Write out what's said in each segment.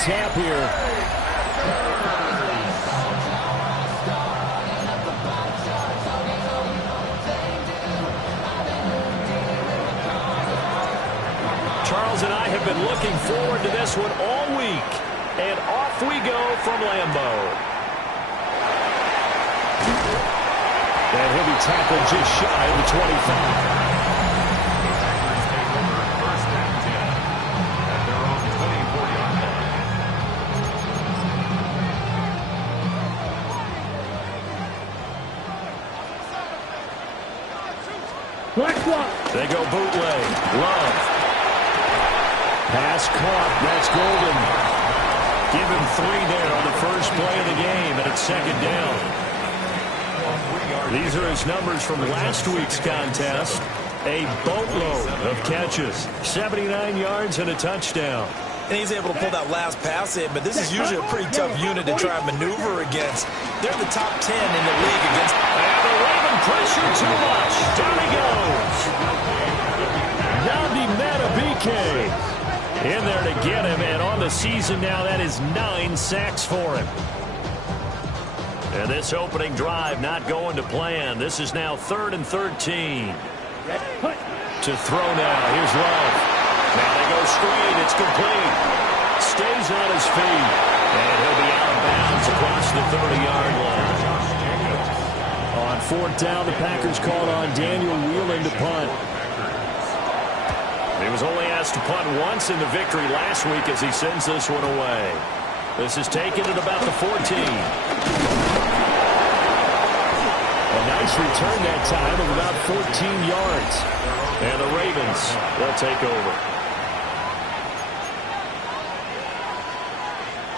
tap here. Charles and I have been looking forward to this one all week. And off we go from Lambeau. And he'll be tackled just shy of the 25. They go bootleg. Love. Pass caught. That's Golden. Give him 3 there on the first play of the game, and it's second down. These are his numbers from last week's contest. A boatload of catches. 79 yards and a touchdown. And he's able to pull that last pass in, but this is usually a pretty tough unit to try and maneuver against. They're the top 10 in the league against. And the Raven pressure too much. Down he goes. Nnamdi Madubuike in there to get him, and on the season now, that is 9 sacks for him. And this opening drive not going to plan. This is now 3rd and 13. To throw now. Here's Love. Now they go screen. It's complete. Stays on his feet. And he'll be out of bounds across the 30-yard line. On 4th down, the Packers called on Daniel Whelan to punt. He was only asked to punt once in the victory last week as he sends this one away. This is taken at about the 14. A nice return that time of about 14 yards. And the Ravens will take over.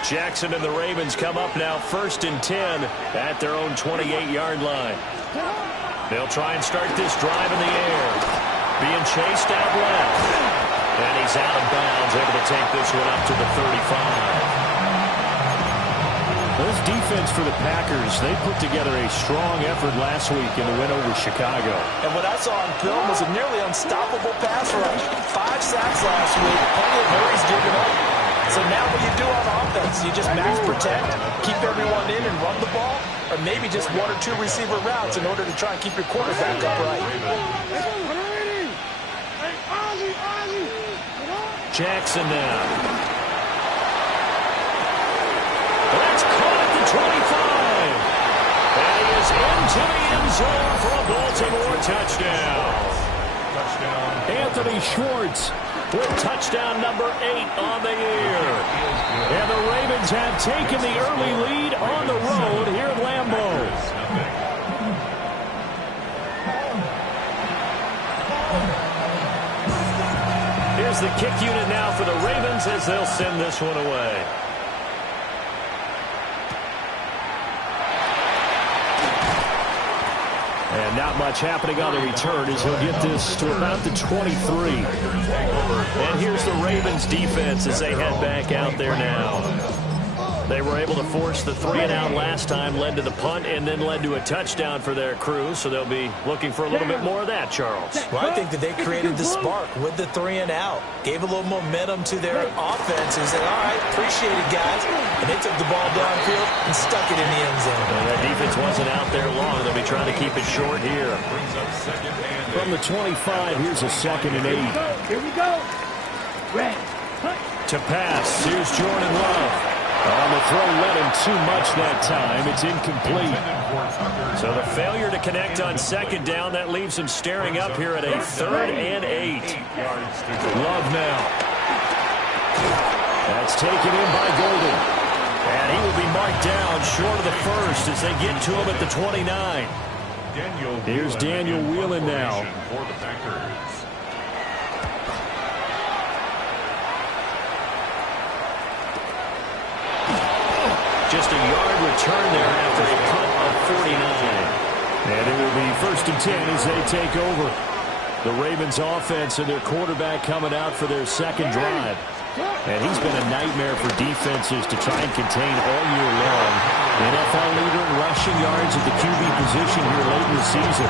Jackson and the Ravens come up now 1st and 10 at their own 28-yard line. They'll try and start this drive in the air. Being chased out left. And he's out of bounds, able to take this one up to the 35. This defense for the Packers, they put together a strong effort last week in the win over Chicago. And what I saw on film was a nearly unstoppable pass rush. 5 sacks last week, plenty of hurries given up. So now what do you do on offense? You just max protect, keep everyone in and run the ball, or maybe just 1 or 2 receiver routes in order to try and keep your quarterback upright. Jackson now. That's caught at the 25. And he is into the end zone for a Baltimore touchdown. Anthony Schwartz with touchdown number 8 on the year. And the Ravens have taken the early lead on the road here at Lambeau. Here's the kick unit now for the Ravens as they'll send this one away. And not much happening on the return as he'll get this to about the 23. And here's the Ravens defense as they head back out there now. They were able to force the 3-and-out last time, led to the punt, and then led to a touchdown for their crew. So they'll be looking for a little bit more of that, Charles. Well, I think that they created the spark with the 3-and-out. Gave a little momentum to their offense and said, all right, appreciate it, guys. And they took the ball downfield and stuck it in the end zone. And that defense wasn't out there long. They'll be trying to keep it short here. From the 25, here's a 2nd and 8. Here we go. Red. To pass, here's Jordan Love. On the throw, led him too much that time. It's incomplete. So the failure to connect on 2nd down, that leaves him staring up here at a 3rd and 8. Love now. That's taken in by Golden. And he will be marked down short of the first as they get to him at the 29. Here's Daniel Whelan now. Just a yard return there after a cut of 49. And it will be 1st and 10 as they take over. The Ravens offense and their quarterback coming out for their 2nd drive. And he's been a nightmare for defenses to try and contain all year long. NFL leader in rushing yards at the QB position here late in the season.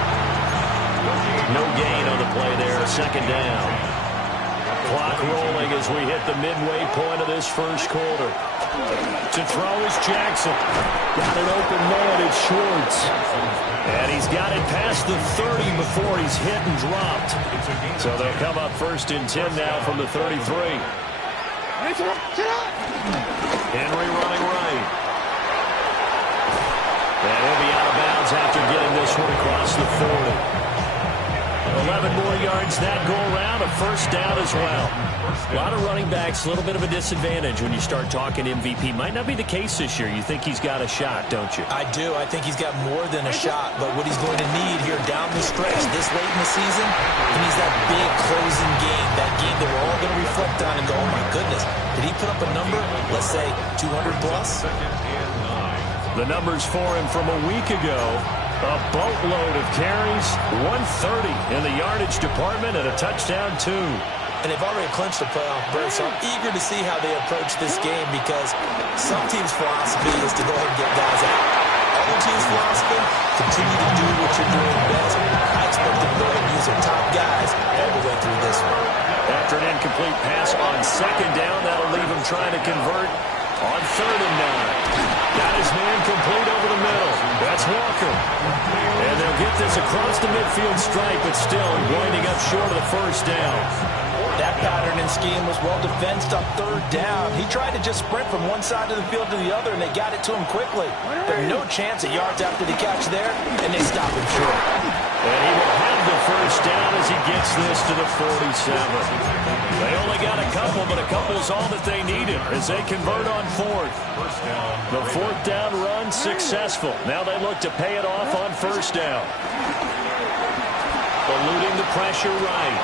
No gain on the play there, 2nd down. Clock rolling as we hit the midway point of this first quarter. To throw is Jackson. Got an open man, it's Schwartz. And he's got it past the 30 before he's hit and dropped. So they'll come up 1st and 10 now from the 33. Henry running right. And he'll be out of bounds after getting this one across the 40. 11 more yards that go around, a first down as well. A lot of running backs, a little bit of a disadvantage when you start talking MVP. Might not be the case this year. You think he's got a shot, don't you? I do. I think he's got more than a shot. But what he's going to need here down the stretch this late in the season, he needs that big closing game, that game that we're all going to reflect on and go, oh, my goodness, did he put up a number, let's say 200 plus? The numbers for him from a week ago. A boatload of carries, 130 in the yardage department, and a touchdown, 2. And they've already clinched the playoff berth, so I'm eager to see how they approach this game because some teams' philosophy is to go ahead and get guys out. Other teams' philosophy, continue to do what you're doing best. I expect them to go ahead and use their top guys all the way through this one. After an incomplete pass on 2nd down, that'll leave him trying to convert on 3rd and 9. Got his man complete over the middle. That's Walker. And they'll get this across the midfield stripe, but still winding up short of the first down. That pattern and scheme was well defensed on 3rd down. He tried to just sprint from one side of the field to the other, and they got it to him quickly. There's no chance at yards after the catch there, and they stop him short. And he will have the first down as he gets this to the 47. They only got a couple, but a couple's all that they needed as they convert on 4th. The 4th down run successful. Now they look to pay it off on 1st down. Eluding the pressure right.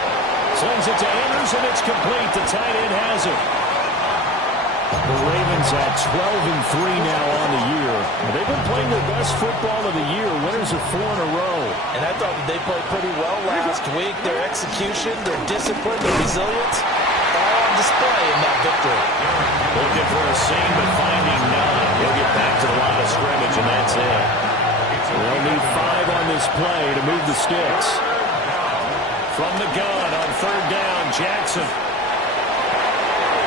Slings it to Andrews, and it's complete. The tight end has it. The Ravens at 12-3 now on the year. They've been playing their best football of the year. Winners of 4 in a row. And I thought that they played pretty well last week. Their execution, their discipline, their resilience, all on display in that victory. Looking for a seam, but finding none. He'll get back to the line of scrimmage, and that's it. They'll need 5 on this play to move the sticks. From the gun on 3rd down, Jackson.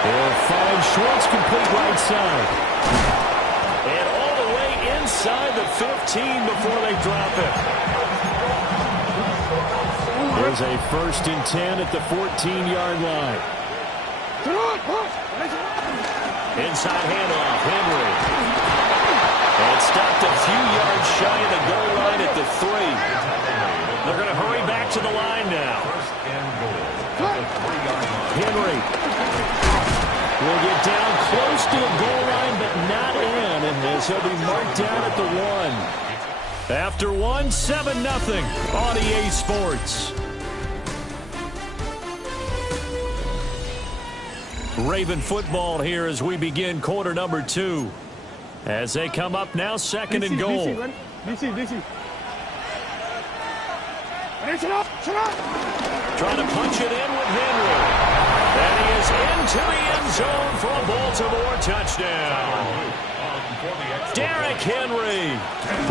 They'll find Schwartz complete right side. And all the way inside the 15 before they drop it. There's a 1st and 10 at the 14-yard line. Inside handoff, Henry. And stopped a few yards shy of the goal line at the 3. They're going to hurry back to the line now. Henry will get down close to the goal line, but not in, and he'll be marked down at the 1. After 1, 7-0 on EA Sports. Raven football here as we begin quarter number 2. As they come up now, 2nd and goal. Trying to punch it in with Henry. And he is into the end zone for a Baltimore touchdown. Derrick Henry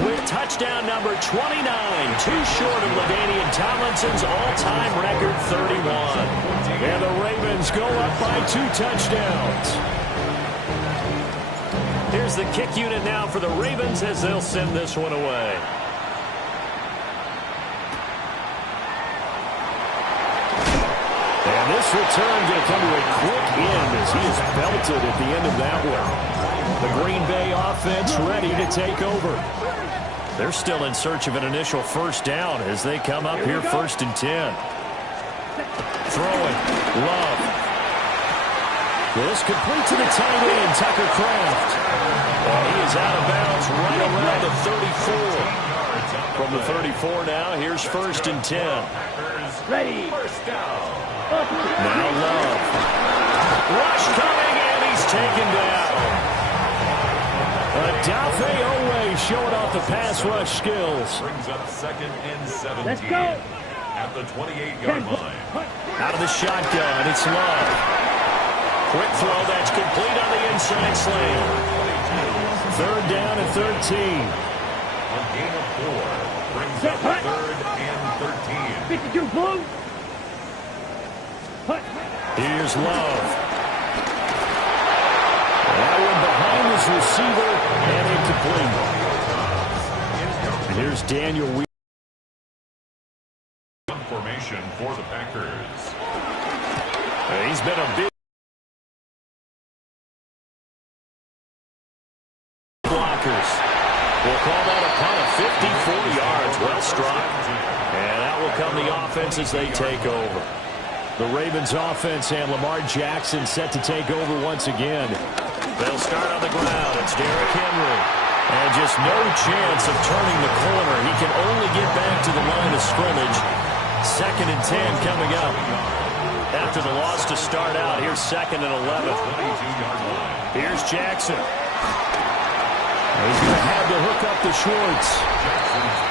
with touchdown number 29, too short of LaDainian Tomlinson's all-time record 31. And the Ravens go up by 2 touchdowns. Here's the kick unit now for the Ravens as they'll send this one away. And this return going to come to a quick end as he is belted at the end of that one. The Green Bay offense ready to take over. They're still in search of an initial first down as they come up here 1st and 10. Throwing, Love. This complete to the tight end, Tucker Kraft. And he is out of bounds right around the 34. From the 34 now, here's 1st and 10. Ready. Now Love. Rush coming, and he's taken down. Odafe Oweh showing off the pass rush skills. Brings up 2nd and 17. Let's go. At the 28-yard line. Out of the shotgun, it's Love. Quick throw, that's complete on the inside slant. 3rd down and 13. A gain of 4 brings up 3rd and 13. 52 blue. Here's Love. That one behind his receiver and incomplete. And here's Daniel Wheeler. Formation for the Packers. He's been a big blockers. We'll call that a punt of 54 yards. Well struck. And out will come the offense as they take over. The Ravens offense and Lamar Jackson set to take over once again. They'll start on the ground. It's Derrick Henry. And just no chance of turning the corner. He can only get back to the line of scrimmage. 2nd and 10 coming up. After the loss to start out, here's 2nd and 11. Here's Jackson. He's going to have to hook up to Schwartz.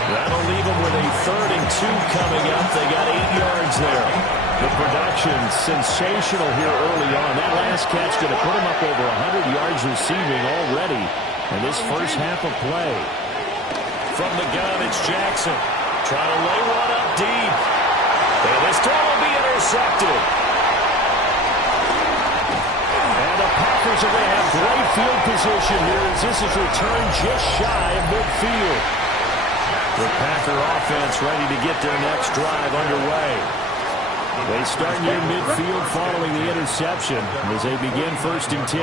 That'll leave him with a 3rd and 2 coming up. They got 8 yards there. The production sensational here early on. That last catch going to put him up over 100 yards receiving already in this first half of play. From the gun, it's Jackson. Trying to lay one up deep. And this throw will be intercepted. And the Packers are going to have great field position here as this is returned just shy of midfield. The Packer offense ready to get their next drive underway. They start near midfield following the interception as they begin 1st and 10.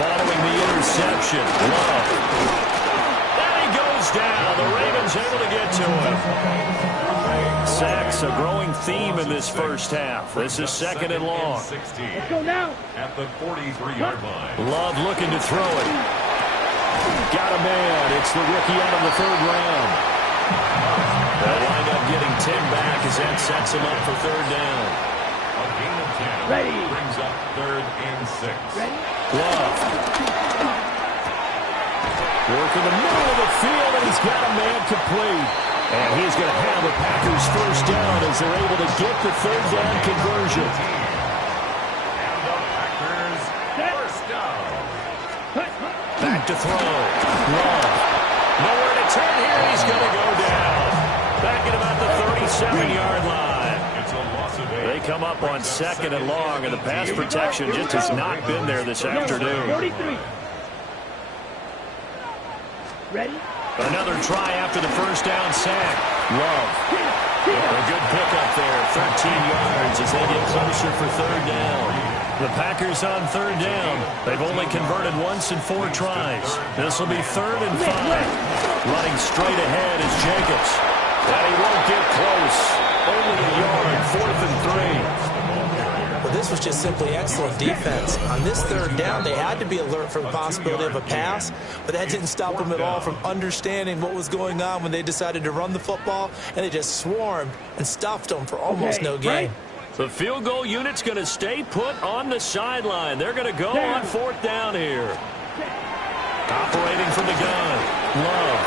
Following the interception, Love. And he goes down. The Ravens able to get to him. Sacks, a growing theme in this first half. This is 2nd and long. Let's go now. At the 43-yard line. Love looking to throw it. Got a man. It's the rookie out of the 3rd round. They'll wind up getting 10 back as that sets him up for 3rd down. A gain of 10. Ready. Brings up 3rd and 6. Ready. Love. Work in the middle of the field, and he's got a man complete. And he's going to have the Packers 1st down as they're able to get the 3rd down conversion. And the Packers 1st down. Back to throw. Love. Nowhere to turn here. He's going to go down. Back at about the 37-yard line. It's a loss of 8. They come up on 2nd and long, and the pass protection just has not been there this afternoon. 43. Ready. Another try after the 1st down sack. Love. A good pickup there. 13 yards as they get closer for 3rd down. The Packers on 3rd down. They've only converted once in 4 tries. This will be 3rd and 5. Running straight ahead is Jacobs. And he won't get close. Only a yard. 4th and 3. Well, this was just simply excellent defense. On this 3rd down, they had to be alert for the possibility of a pass, but that didn't stop them at all from understanding what was going on when they decided to run the football, and they just swarmed and stuffed them for almost no gain. The field goal unit's going to stay put on the sideline. They're going to go on 4th down here. Operating from the gun. Love.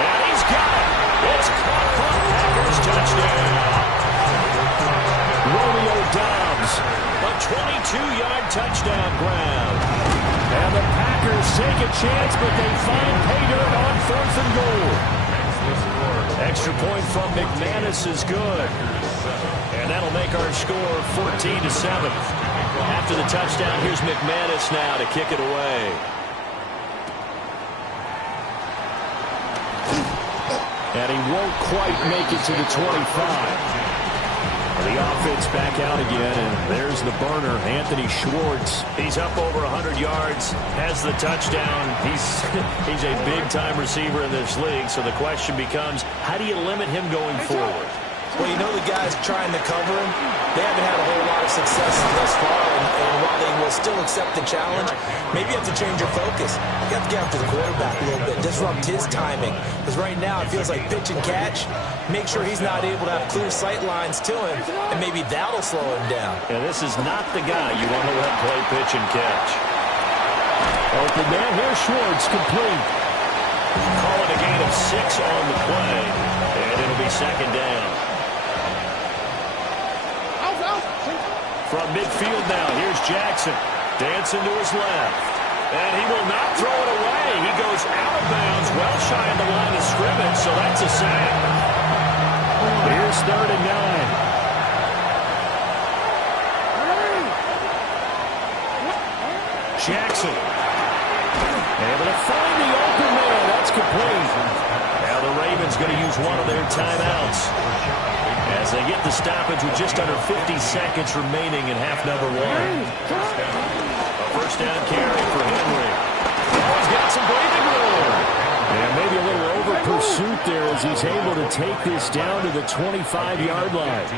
And he's got it. It's caught for a Packers touchdown. Romeo Doubs, a 22-yard touchdown grab. And the Packers take a chance, but they find pay dirt on 4th and goal. Extra point from McManus is good. And that'll make our score 14-7. After the touchdown, here's McManus now to kick it away. And he won't quite make it to the 25. The offense back out again, and there's the burner, Anthony Schwartz. He's up over 100 yards, has the touchdown. He's a big-time receiver in this league, so the question becomes, how do you limit him going forward? Well, you know the guys trying to cover him, they haven't had a whole lot of success thus far, and while they will still accept the challenge, maybe you have to change your focus. You have to get after the quarterback a little bit, disrupt his timing, because right now it feels like pitch and catch. Make sure he's not able to have clear sight lines to him, and maybe that'll slow him down. And this is not the guy you want to let play pitch and catch. Open man, here's Schwartz, complete. Call it a gain of 6 on the play, and it'll be 2nd down. From midfield now, here's Jackson. Dancing to his left. And he will not throw it away. He goes out of bounds, well shy of the line of scrimmage, so that's a sack. Here's 3rd and 9. Jackson. Able to find the open man. That's complete. Now the Ravens going to use one of their timeouts as they get the stoppage with just under 50 seconds remaining in half number one. A first down carry for Henry. Oh, he's got some breathing room. And maybe a little over pursuit there as he's able to take this down to the 25-yard line.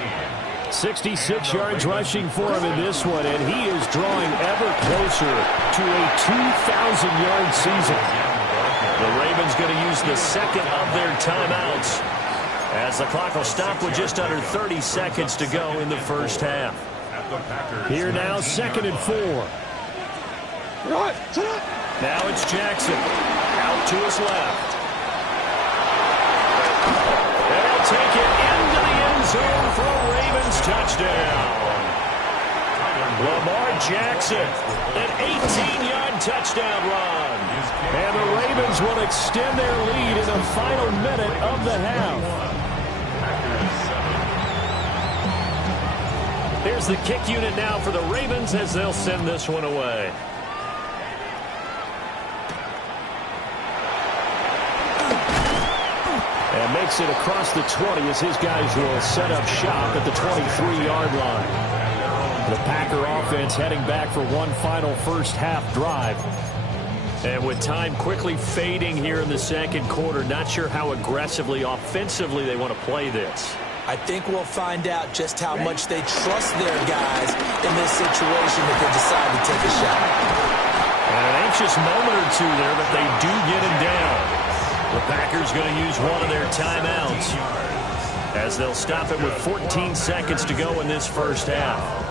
66 yards rushing for him in this one, and he is drawing ever closer to a 2,000-yard season. The Ravens going to use the second of their timeouts as the clock will stop with just under 30 seconds to go in the first half. Here now, 2nd and 4. Now it's Jackson. Out to his left. And he'll take it into the end zone for a Ravens touchdown. Lamar Jackson, an 18-yard touchdown run. And the Ravens will extend their lead in the final minute of the half. Here's the kick unit now for the Ravens as they'll send this one away. And makes it across the 20 as his guys will set up shop at the 23-yard line. The Packer offense heading back for one final first half drive. And with time quickly fading here in the second quarter, not sure how aggressively, offensively they want to play this. I think we'll find out just how much they trust their guys in this situation if they decide to take a shot. And an anxious moment or two there, but they do get him down. The Packers going to use one of their timeouts as they'll stop it with 14 seconds to go in this first half.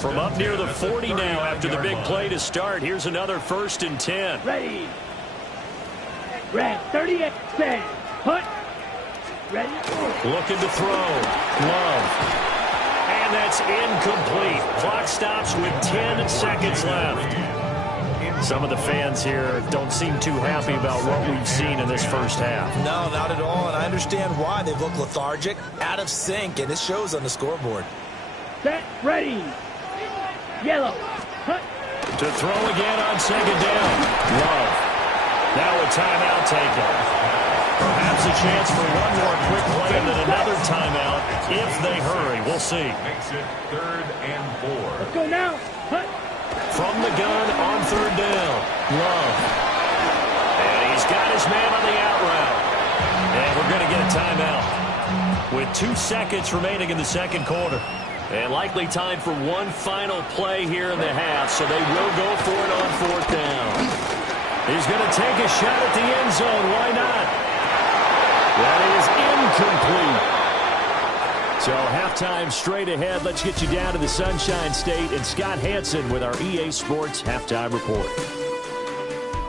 From up near the 40 now after the big play to start, here's another 1st and 10. Ready. Red 38. Set. Put. Ready. Looking to throw. Love. And that's incomplete. Clock stops with 10 seconds left. Some of the fans here don't seem too happy about what we've seen in this first half. No, not at all, and I understand why. They've looked lethargic, out of sync, and it shows on the scoreboard. Set. Ready. Yellow. Hut. To throw again on 2nd down. Love. Now a timeout taken. Perhaps a chance for one more quick play and then another timeout if they hurry. We'll see. Makes it 3rd and 4. Let's go now. Hut. From the gun on 3rd down. Love. And he's got his man on the out route. And we're going to get a timeout with 2 seconds remaining in the second quarter. And likely time for one final play here in the half, so they will go for it on 4th down. He's going to take a shot at the end zone. Why not? That is incomplete. So halftime straight ahead. Let's get you down to the Sunshine State and Scott Hansen with our EA Sports Halftime Report.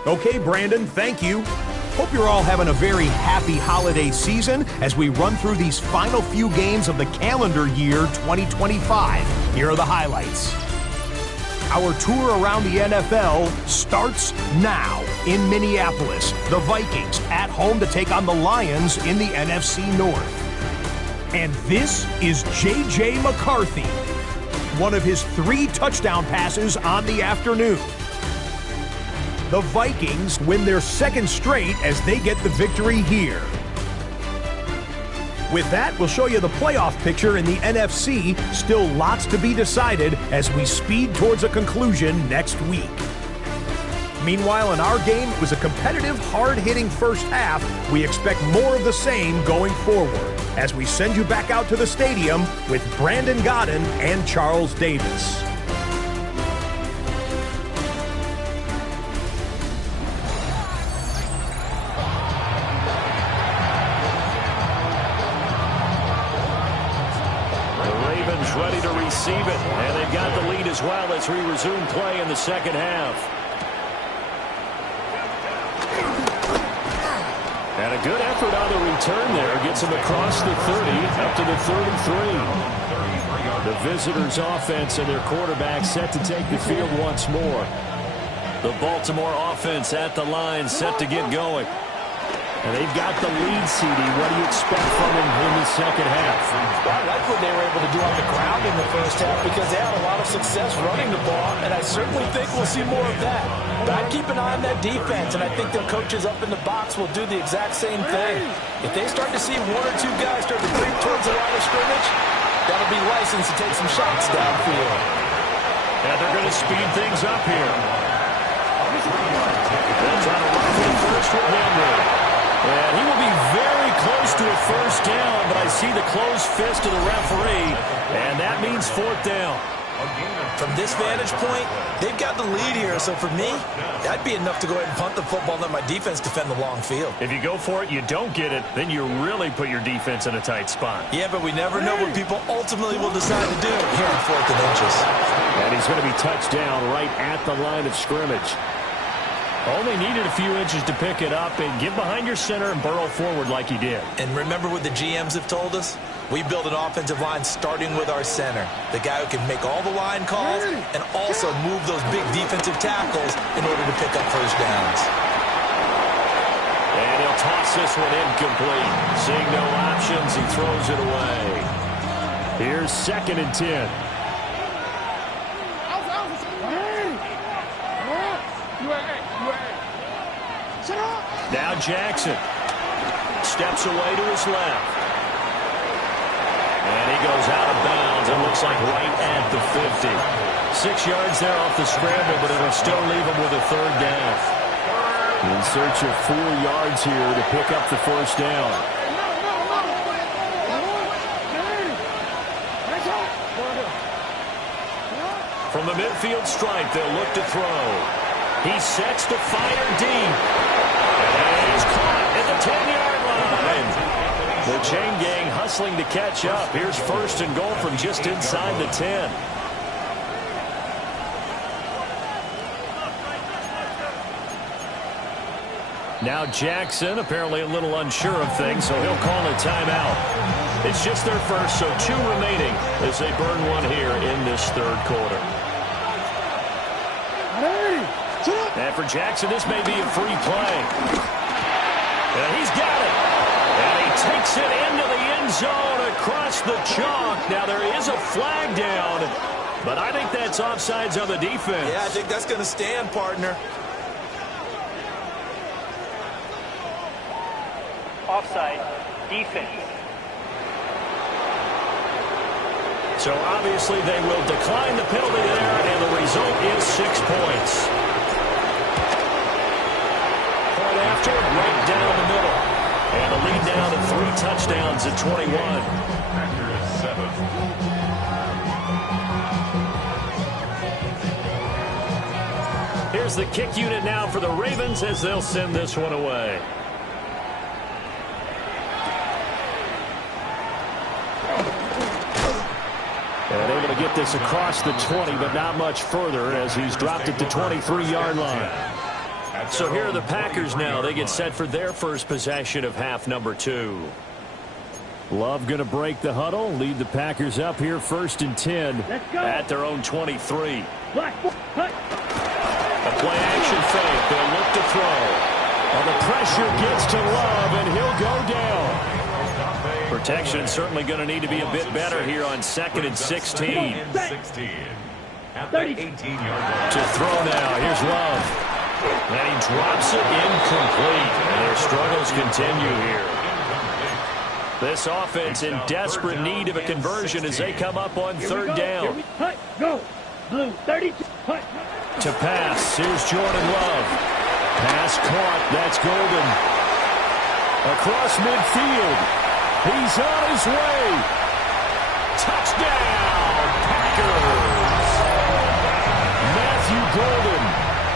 Okay, Brandon, thank you. Hope you're all having a very happy holiday season as we run through these final few games of the calendar year 2025. Here are the highlights. Our tour around the NFL starts now in Minneapolis. The Vikings at home to take on the Lions in the NFC North. And this is J.J. McCarthy, one of his 3 touchdown passes on the afternoon. The Vikings win their 2nd straight as they get the victory here. With that, we'll show you the playoff picture in the NFC. Still lots to be decided as we speed towards a conclusion next week. Meanwhile, in our game, it was a competitive, hard-hitting first half. We expect more of the same going forward as we send you back out to the stadium with Brandon Gaudin and Charles Davis. Ready to receive it, and they've got the lead as well as we resume play in the second half. And a good effort on the return there gets him across the 30 up to the 33. The visitors' offense and their quarterback set to take the field once more. The Baltimore offense at the line set to get going. And they've got the lead, CD. What do you expect from them in the second half? Well, I like what they were able to do on the ground in the first half because they had a lot of success running the ball, and I certainly think we'll see more of that. But I'd keep an eye on that defense, and I think their coaches up in the box will do the exact same thing. If they start to see one or two guys start to creep towards the line of scrimmage, that'll be license to take some shots downfield. And they're going to speed things up here. They'll try to run for the first with Henry. And he will be very close to a first down, but I see the closed fist of the referee, and that means fourth down. From this vantage point, they've got the lead here, so for me, that'd be enough to go ahead and punt the football and let my defense defend the long field. If you go for it, you don't get it, then you really put your defense in a tight spot. Yeah, but we never know what people ultimately will decide to do here on 4th and inches. And he's going to be touched down right at the line of scrimmage. Only needed a few inches to pick it up and get behind your center and burrow forward like he did. And remember what the GMs have told us? We build an offensive line starting with our center, the guy who can make all the line calls and also move those big defensive tackles in order to pick up first downs. And he'll toss this one incomplete. Seeing no options, he throws it away. Here's 2nd and 10. Now Jackson steps away to his left. And he goes out of bounds. It looks like right at the 50. 6 yards there off the scramble, but it'll still leave him with a third down. In search of 4 yards here to pick up the first down. From the midfield stripe, they'll look to throw. He sets to fire deep. And he's caught at the 10-yard line. The chain gang hustling to catch up. Here's 1st and goal from just inside the 10. Now Jackson apparently a little unsure of things, so he'll call a timeout. It's just their first, so 2 remaining as they burn one here in this 3rd quarter. And for Jackson, this may be a free play. And he's got it. And he takes it into the end zone across the chalk. Now, there is a flag down, but I think that's offsides on the defense. Yeah, I think that's going to stand, partner. Offside, defense. So, obviously, they will decline the penalty there, and the result is 6 points. After, right down the middle. And a lead down to 3 touchdowns at 21. Here's the kick unit now for the Ravens as they'll send this one away. And able to get this across the 20, but not much further as he's dropped it to 23-yard line. So here are the Packers now. They get set for their first possession of half number 2. Love going to break the huddle, lead the Packers up here 1st and 10 at their own 23. A play action fake. They'll look to throw. And the pressure gets to Love, and he'll go down. Protection certainly going to need to be a bit better here on 2nd and 16. At the 18-yard line. To throw now. Here's Love. And he drops it incomplete. And their struggles continue here. This offense in desperate need of a conversion as they come up on 3rd down. Go. Blue, 32. To pass. Here's Jordan Love. Pass caught. That's Golden. Across midfield. He's on his way. Touchdown, Packers. Matthew Golden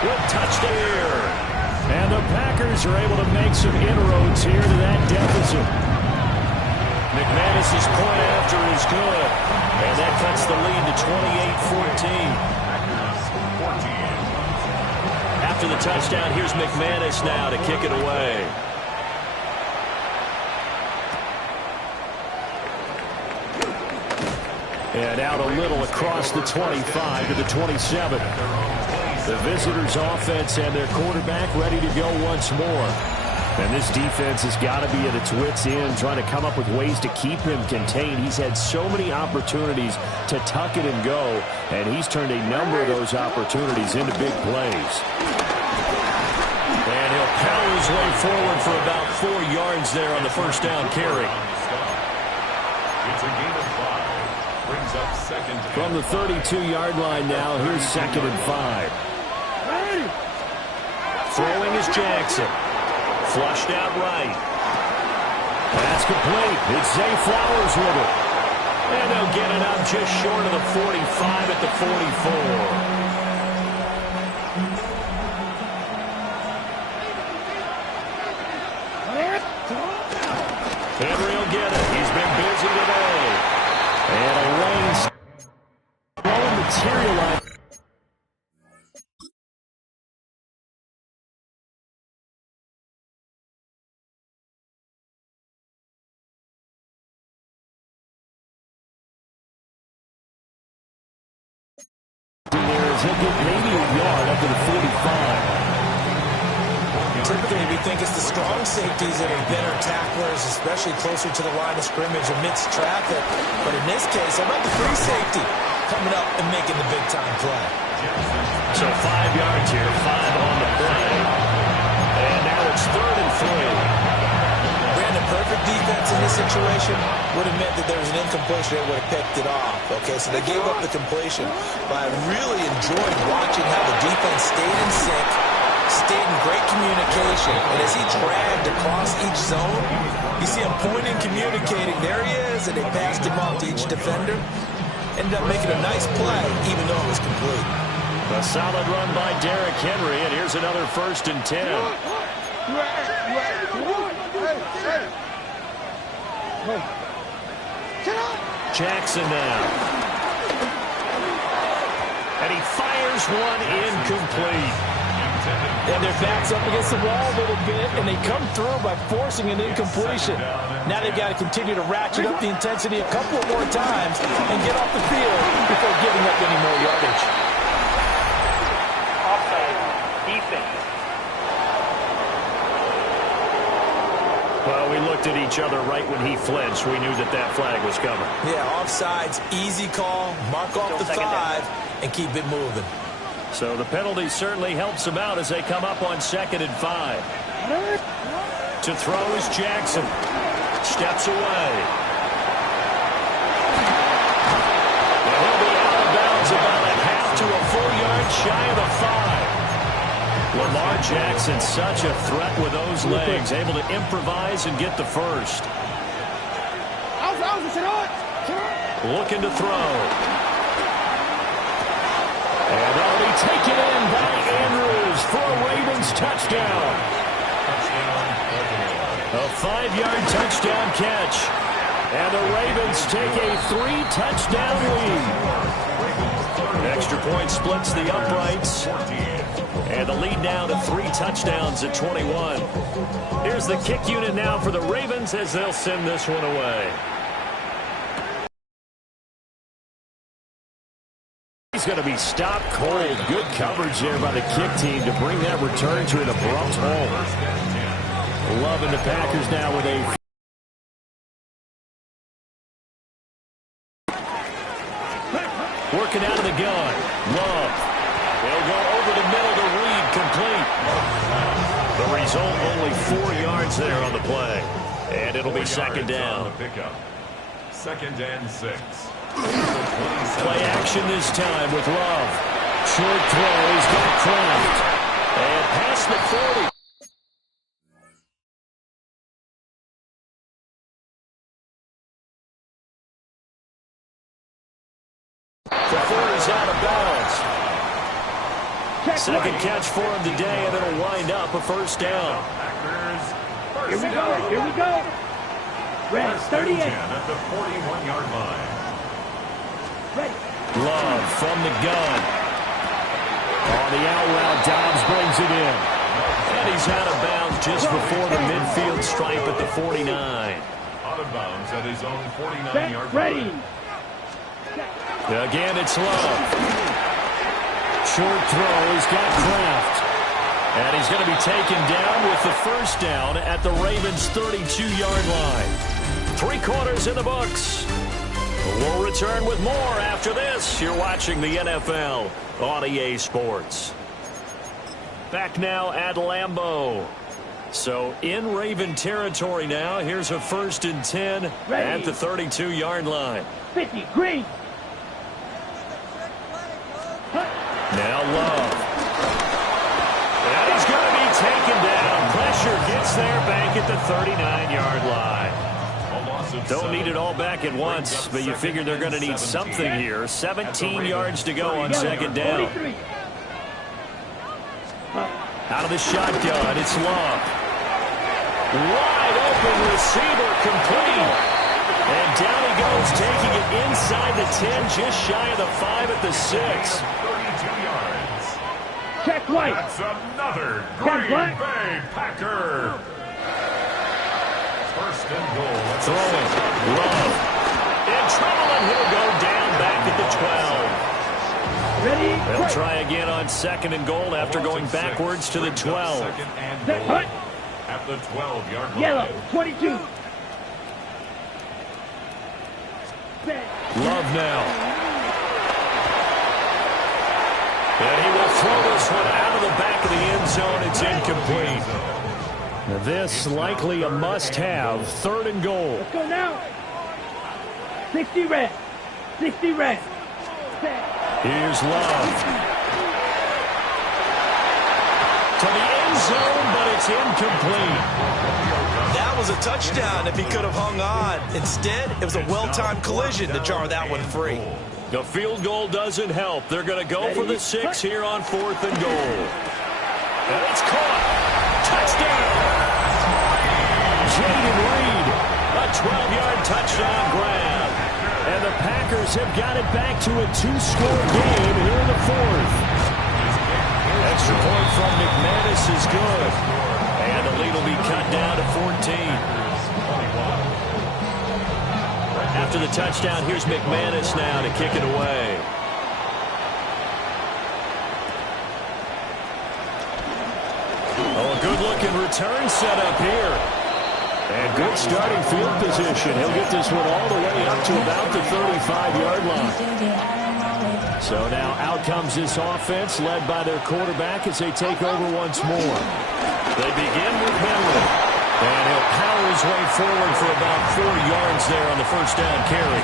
with touchdown here. And the Packers are able to make some inroads here to that deficit. McManus's point after is good. And that cuts the lead to 28-14. After the touchdown, here's McManus now to kick it away. And out a little across the 25 to the 27. The visitors' offense and their quarterback ready to go once more. And this defense has got to be at its wits' end, trying to come up with ways to keep him contained. He's had so many opportunities to tuck it and go, and he's turned a number of those opportunities into big plays. And he'll power his way forward for about 4 yards there on the first down carry. It's a gain of 5. Brings up second. From the 32-yard line now, here's 2nd and 5. Throwing is Jackson. Flushed out right. That's complete. It's Zay Flowers with it. And they'll get it up just short of the 45 at the 44. Henry will get it. He's been busy today. And a lane won't materialize. He'll get maybe a yard up to the 45. Typically, we think it's the strong safeties that are better tacklers, especially closer to the line of scrimmage amidst traffic. But in this case, how about the free safety coming up and making the big-time play? So 5 yards here, 5 on the play. And now it's 3rd and 3. Brandon, perfect defense in this situation would have meant that there was an incompletion. They would have picked it off. Okay, so they gave up the completion. But I really enjoyed watching how the defense stayed in sync, stayed in great communication. And as he dragged across each zone, you see him pointing, communicating. There he is, and they passed him off to each defender. Ended up making a nice play, even though it was complete. A solid run by Derrick Henry, and here's another 1st and 10. Jackson now. And he fires one incomplete. And their back's up against the wall a little bit, and they come through by forcing an incompletion. Now they've got to continue to ratchet up the intensity a couple more times and get off the field before giving up any more yardage. Offside. Defense. Well, we looked at each other right when he flinched. We knew that that flag was coming. Yeah, offsides, easy call, mark off the 5, and keep it moving. So the penalty certainly helps him out as they come up on 2nd and 5. To throw is Jackson. Steps away. And he'll be out of bounds about a half to a 4 yard shy of the 5. Lamar Jackson, such a threat with those legs, able to improvise and get the first. Looking to throw. And that'll be taken in by Andrews for a Ravens touchdown. A 5-yard touchdown catch. And the Ravens take a 3-touchdown lead. Extra point splits the uprights. And the lead now to 3 touchdowns at 21. Here's the kick unit now for the Ravens as they'll send this one away. He's going to be stopped cold. Good coverage there by the kick team to bring that return to an abrupt home. Love and the Packers now with a working out of the gun. Love. They'll go over the middle to Reed, complete. The result, only 4 yards there on the play. And it'll be 2nd down. 2nd and 6. Play action this time with Love. Short throw, he's got Kraft. And past the 40. The 40's out of bounds. Second catch for him today, and it'll wind up a 1st down. Here we go. Here we go. Red, 38. At the 41-yard line. Ready. Love from the gun. On the out route, Dobbs brings it in. And he's out of bounds just before the midfield stripe at the 49. Out of bounds at his own 49-yard line. Ready. Again, it's Love. Short throw, he's got Kraft. And he's going to be taken down with the first down at the Ravens' 32-yard line. 3 quarters in the books. We'll return with more after this. You're watching the NFL on EA Sports. Back now at Lambeau. So in Raven territory now. Here's a 1st and 10 at the 32-yard line. 50, green. Now Love. And he's going to be taken down. Pressure gets there back at the 39-yard line. Don't need it all back at once, but you figure they're going to need something here. 17 yards to go on 2nd down. Out of the shotgun, it's Love. Wide open receiver, complete. And down he goes, taking it inside the 10, just shy of the 5 at the 6. 32 yards. Check white. That's another Green Bay Packer. 1st and goal. Throwing. Love. In trouble, and he'll go down back at the 12. Ready? They'll try again on 2nd and goal after going backwards to the 12. At the 12-yard line. Yellow, 22. Love now. And he will throw this one out of the back of the end zone. It's incomplete. Now this likely a must-have. 3rd and goal. Let's go now. 60 red. 60 red. Here's Love. To the end zone, but it's incomplete. That was a touchdown if he could have hung on. Instead, it was a well-timed collision to jar that one free. The field goal doesn't help. They're going to go for the 6 here on 4th and goal. And it's caught. Touchdown. Jaden Reed, a 12-yard touchdown grab. And the Packers have got it back to a 2-score game here in the 4th. Extra point from McManus is good. And the lead will be cut down to 14. After the touchdown, here's McManus now to kick it away. Oh, a good-looking return set up here. And good starting field position. He'll get this one all the way up to about the 35-yard line. So now out comes this offense led by their quarterback as they take over once more. They begin with Henry. And he'll power his way forward for about 4 yards there on the 1st down carry.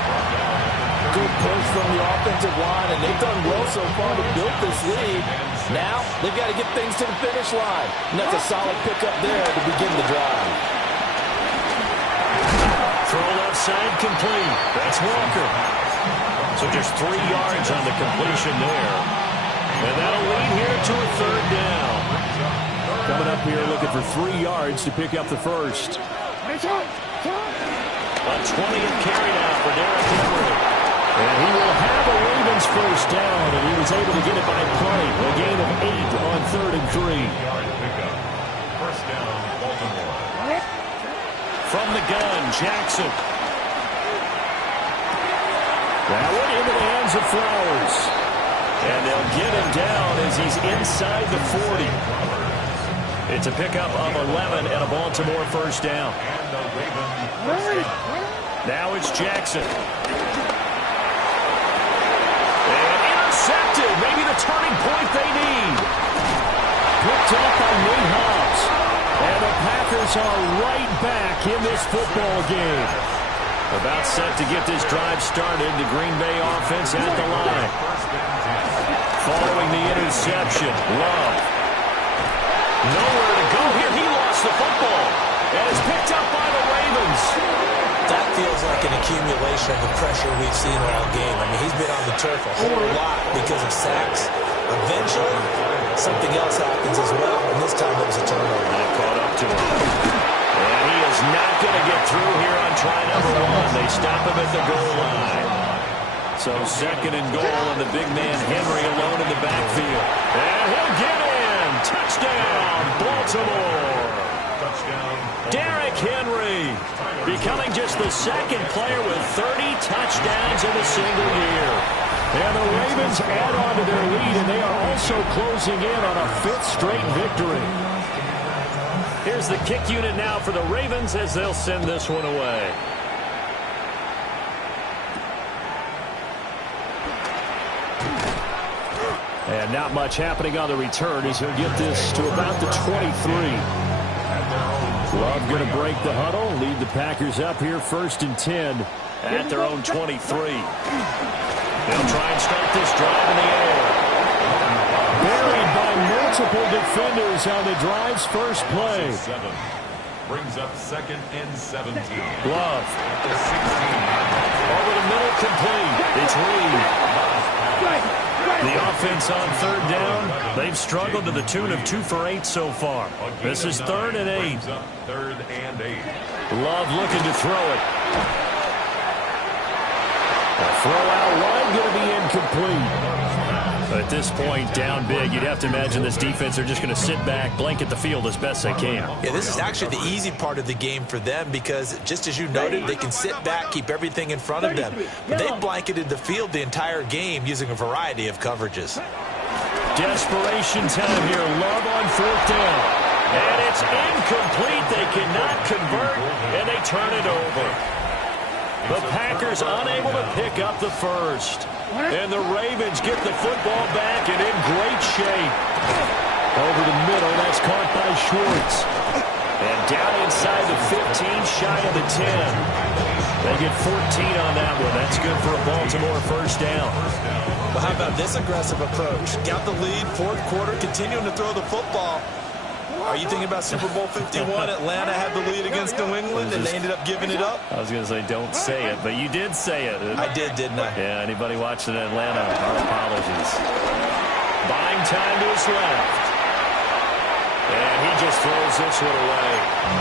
Good push from the offensive line, and they've done well so far to build this lead. Now they've got to get things to the finish line. And that's a solid pickup there to begin the drive. Throw left side complete. That's Walker. So just 3 yards on the completion there. And that'll lead here to a 3rd down. Coming up here looking for 3 yards to pick up the first. A 20th carry now for Derrick Henry. And he will have a Ravens first down, and he was able to get it by play. A gain of 8 on 3rd and 3. First down, Baltimore. From the gun, Jackson. That one into the hands of Flowers. And they'll get him down as he's inside the 40. It's a pickup of 11 and a Baltimore first down. Now it's Jackson. And intercepted. Maybe the turning point they need. Picked up by Nate Hobbs. And the Packers are right back in this football game. About set to get this drive started. The Green Bay offense at the line. Following the interception, Love. Nowhere to go here. He lost the football. And it's picked up by the Ravens. That feels like an accumulation of the pressure we've seen all game. I mean, he's been on the turf a whole lot because of sacks. Eventually, something else happens as well, and this time it was a turnover. That caught up to him. And he is not going to get through here on try number 1. They stop him at the goal line. So 2nd and goal, and the big man Henry alone in the backfield. And he'll get in. Touchdown, Baltimore. Touchdown. Derrick Henry becoming just the 2nd player with 30 touchdowns in a single year. And the Ravens add on to their lead, and they are also closing in on a 5th straight victory. Here's the kick unit now for the Ravens as they'll send this one away. And not much happening on the return as he'll get this to about the 23. Love going to break the huddle, lead the Packers up here 1st and 10 at their own 23. They'll try and start this drive in the air. Buried by multiple defenders on the drive's first play. 7 brings up 2nd and 17. Love. Over the middle, complete. It's Reed. The offense on 3rd down, they've struggled to the tune of 2 for 8 so far. This is 3rd and 8. 3rd and 8. Love looking to throw it. A throw out wide, going to be incomplete. At this point, down big, you'd have to imagine this defense are just going to sit back, blanket the field as best they can. Yeah, this is actually the easy part of the game for them because, just as you noted, they can sit back, keep everything in front of them. But they blanketed the field the entire game using a variety of coverages. Desperation time here. Love on 4th down. And it's incomplete. They cannot convert, and they turn it over. The Packers unable to pick up the first. And the Ravens get the football back and in great shape. Over the middle, that's caught by Schwartz. And down inside the 15, shy of the 10. They get 14 on that one. That's good for a Baltimore 1st down. Well, how about this aggressive approach? Got the lead, 4th quarter, continuing to throw the football. Are you thinking about Super Bowl 51? Atlanta had the lead against New England, and they ended up giving it up? I was going to say, don't say it, but you did say it. I did, didn't I? Yeah, anybody watching Atlanta, our apologies. Buying time to his left. And he just throws this one away.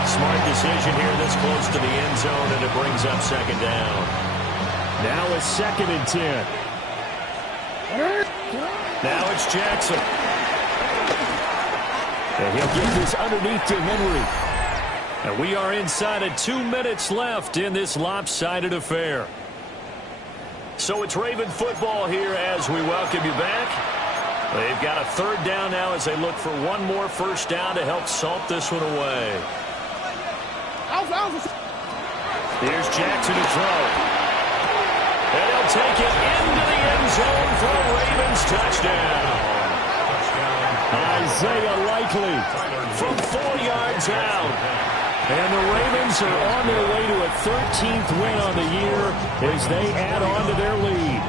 Smart decision here this close to the end zone, and it brings up 2nd down. Now it's 2nd and 10. Now it's Jackson. And he'll get this underneath to Henry. And we are inside of 2 minutes left in this lopsided affair. So it's Raven football here as we welcome you back. They've got a 3rd down now as they look for one more 1st down to help salt this one away. Here's Jackson to throw. And he'll take it into the end zone for a Ravens touchdown. Isaiah Likely from 4 yards out. And the Ravens are on their way to a 13th win on the year as they add on to their lead.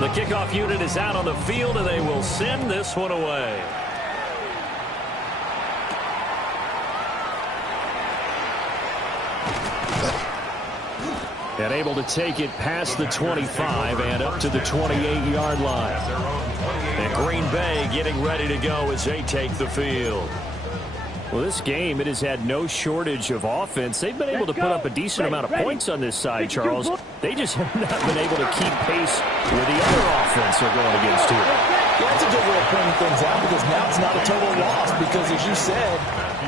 The kickoff unit is out on the field, and they will send this one away. And able to take it past the 25 and up to the 28-yard line. And Green Bay getting ready to go as they take the field. Well, this game, it has had no shortage of offense. They've been able to put up a decent amount of points on this side, Charles. They just have not been able to keep pace with the other offense they're going against here. Yeah, that's a good way of pointing things out because now it's not a total loss because, as you said,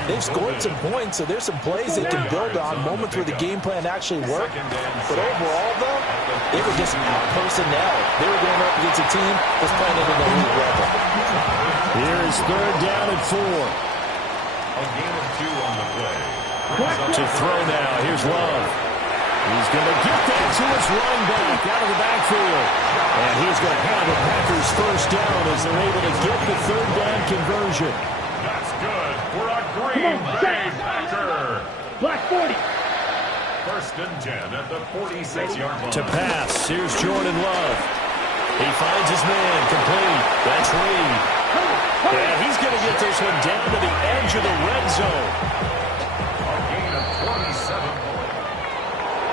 they've scored some points, so there's some plays they can build on, moments where the game plan actually worked. But overall, though, they were just personnel. They were going up against a team that's playing at an elite level. Here is 3rd down and 4. A gain of 2 on the play. To throw now. Here's Love. He's going to get that to his running back out of the backfield. And he's going to have the Packers 1st down as they're able to get the 3rd down conversion. That's good for a Green Bay Packer. Black 40. 1st and 10 at the 46-yard line. To pass. Here's Jordan Love. He finds his man. Complete. That's Reed. And he's going to get this one down to the edge of the red zone. A gain of 27.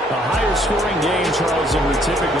A higher scoring game, Charles, than we typically